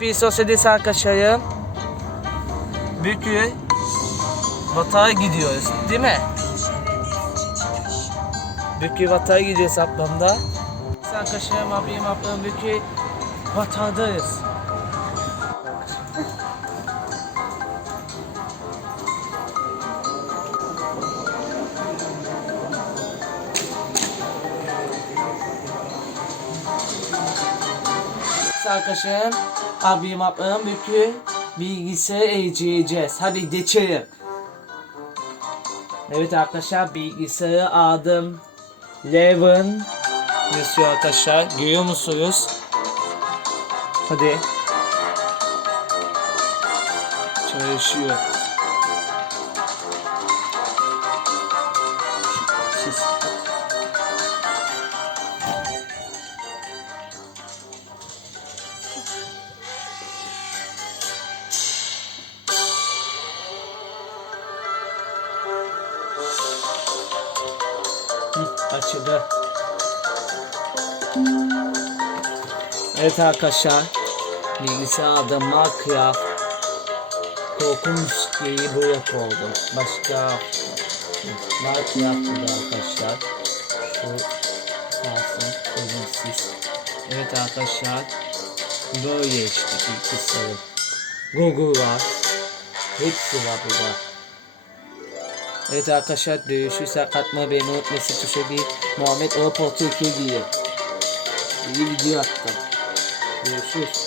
Bir sosyalist arkadaşlarım. Bükü Vataya gidiyoruz değil mi? Bükü Vataya gidiyoruz ablamda. Arkadaşlarım abim ablam Bükü Vata'dayız. Arkadaşlarım abim ablam Bükü bilgisayar eğleyeceğiz. Hadi geçelim. Evet arkadaşlar bilgisayarı aldım. Levin yazıyor arkadaşlar. Görüyor musunuz? Hadi. Çalışıyor. Siz. Açıldı. Evet arkadaşlar. Bilgisayarda Minecraft korkunç şeyi bu yap oldu. Başka Minecraft'da arkadaşlar. Şu kalsın. Izinsiz. Evet arkadaşlar. Böyle işte bilgisayarı. Google var. Hepsi var burada. Evet arkadaşlar görüşürüz. Katma beni unutmayın. Tuşa bir Muhammed Airport Türkiye diye. İyi video attım. Görüşürüz.